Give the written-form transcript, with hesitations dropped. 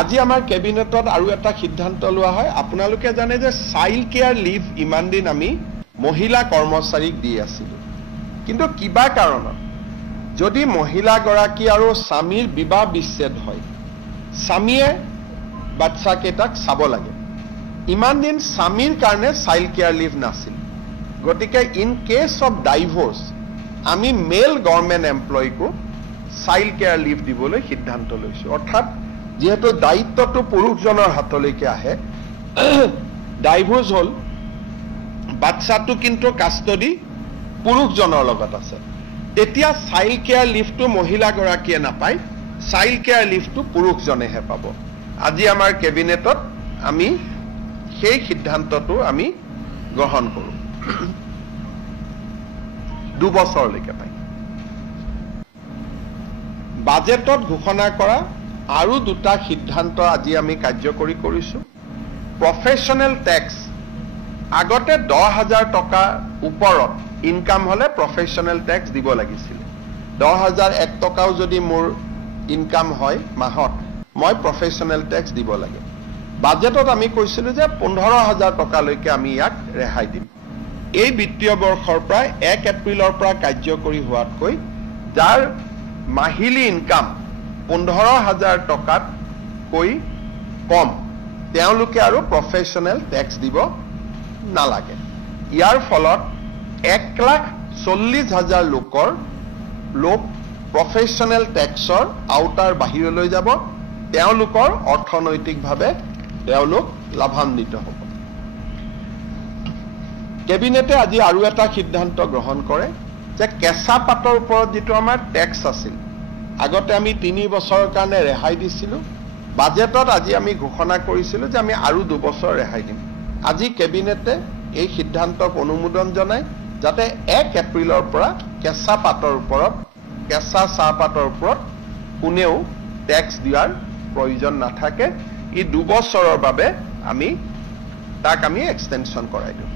আজি আমাৰ কেবিনেটত আৰু এটা সিদ্ধান্ত লোৱা হয় আপোনালোকে জানে যে চাইল্ড কেয়াৰ লিভ ইমান দিন আমি মহিলা কৰ্মচাৰীক দি আছিলো কিন্তু কিবা কাৰণত যদি মহিলা গৰাকী আৰু স্বামীৰ বিবাহ বিচ্ছেদ হয় স্বামীয়ে বাচ্চা কেইটাক চাব লাগে ইমান দিন স্বামীৰ কাৰণে চাইল্ড কেয়াৰ লিভ নাছিল গতিকে ইন কেছ অফ ডাইভোৰ্স আমি মেল গভৰ্ণমেণ্ট এমপ্লয়ীকো চাইল্ড কেয়াৰ লিভ দিবলৈ সিদ্ধান্ত লৈছো অৰ্থাৎ যেহেতু দায়িত্বটো পুৰুষজনৰ হাতলৈকে আহে ডাইভোৰ্স হল বাচ্চাটো কিন্তু কাষ্টডি পুৰুষজনৰ লগত আছে তেতিয়া চাইল্ড কেয়াৰ লিভটো মহিলা গৰাকীয়ে নাপায় চাইল্ড কেয়াৰ লিভটো পুৰুষজনেহে পাব আজি আমাৰ কেবিনেটত আমি সেই সিদ্ধান্তটো আমি গ্ৰহণ কৰো 2 বছৰলৈকে পাই বাজেটত ঘোষণা কৰা আৰু দুটা সিদ্ধান্ত আজি আমি কাৰ্যকৰী কৰিছো প্ৰফেশনেল ট্যাক্স আগতে 10,000 টকা ওপৰত ইনকাম হলে প্ৰফেশনেল ট্যাক্স দিব লাগিছিল 10,001 টকাও যদি মোৰ ইনকাম হয় মাহত মই প্ৰফেশনেল ট্যাক্স দিব লাগে বাজেটত আমি কৈছিলো যে 15,000 টকালৈকে আমি ইয়াক ৰেহাই দিম এই বিত্তীয় বৰ্ষৰ পৰা 1 এপ্ৰিলৰ পৰা কাৰ্যকৰী হোৱাতকৈ যাৰ মাহিলী ইনকাম 15,000 টকাত কৈ কম তেওঁলোকে আৰু প্ৰফেশনেল ট্যাক্স দিব নালাগে ইয়াৰ ফলত 1,40,000 লোক প্ৰফেশনেল ট্যাক্সৰ আউটাৰ বাহিৰলৈ যাব তেওঁলোকৰ অৰ্থনৈতিকভাৱে তেওঁলোক লাভান্বিত হ'ব কেবিনেটে আজি আৰু এটা সিদ্ধান্ত গ্ৰহণ কৰে যে কেঁচা পাতৰ ওপৰত যেটো আমাৰ ট্যাক্স আছিল আগতে আমি 3 বছৰৰ কাৰণে ৰেহাই দিছিলো বাজেটত আজি আমি ঘোষণা কৰিছিলো যে আমি আৰু 2 বছৰ ৰেহাই দিম আজি কেবিনেটে এই সিদ্ধান্তক অনুমোদন জনায় যাতে 1 এপ্ৰিলৰ পৰা কেঁচা পাতৰ ওপৰত কেঁচা চাহপাতৰ ওপৰত কোনেও ট্যাক্স দিয়াৰ প্ৰয়োজন নাথাকে ই 2 বছৰৰ বাবে আমি তাক আমি এক্সটেনশন কৰাই দিম